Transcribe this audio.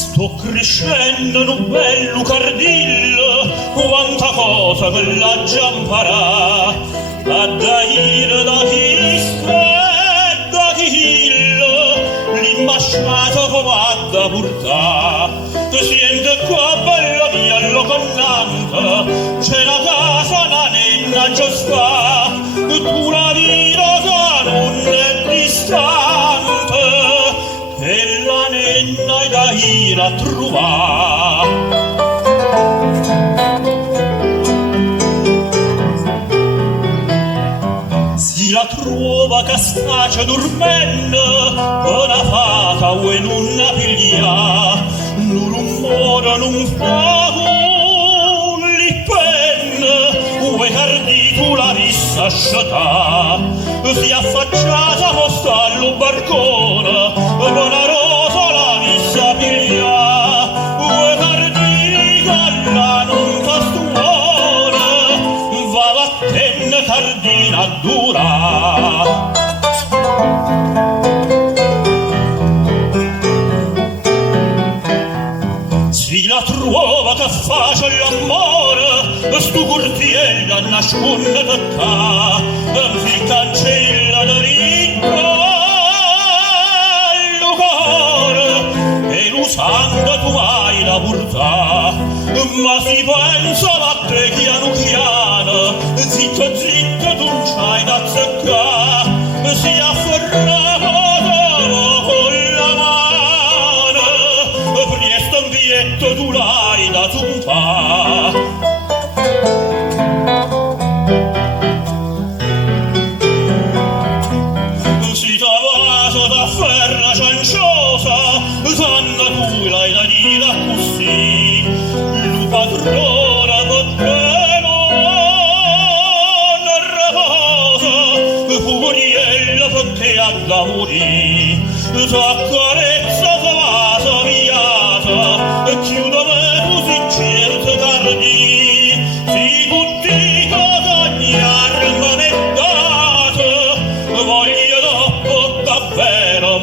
Sto crescendo in un bel lucardillo, quanta cosa me l'ha già imparà. Ma da ir, da chillo, l'imbasciato come ha da portà. Siente qua bella via lo connanta, c'è la casa, la nenna già sta, tu la vita non è distante, e la nenna è da ir a trovare. Si la trova che sta dormendo, una fata o in una piglia, un rumore non fa un lippen, o è cardito la rissa sciatà, si è affacciata posta allo barcone, una rosa la rissa piglia, o è cardito la non tastuone, va vattene cardina dura. Si la trova che faccia l'amore, stu cortiella nasconde tocca, si cancella da ricca il cuore, e lo sangue tu hai da portare, ma si pensa a te piano piano, zitto zitto tu non c'hai da zeccare, si afferrava tu l'hai da zumpa. Si t'avaso da ferra cianciosa, sanna tu l'hai da dire così, lu padrona perché non reposa, puriella perché ha da morì, t'accarezza t'avaso viata, chiudome così certo tardi, si butti cagagnar manettate, voglio dopo davvero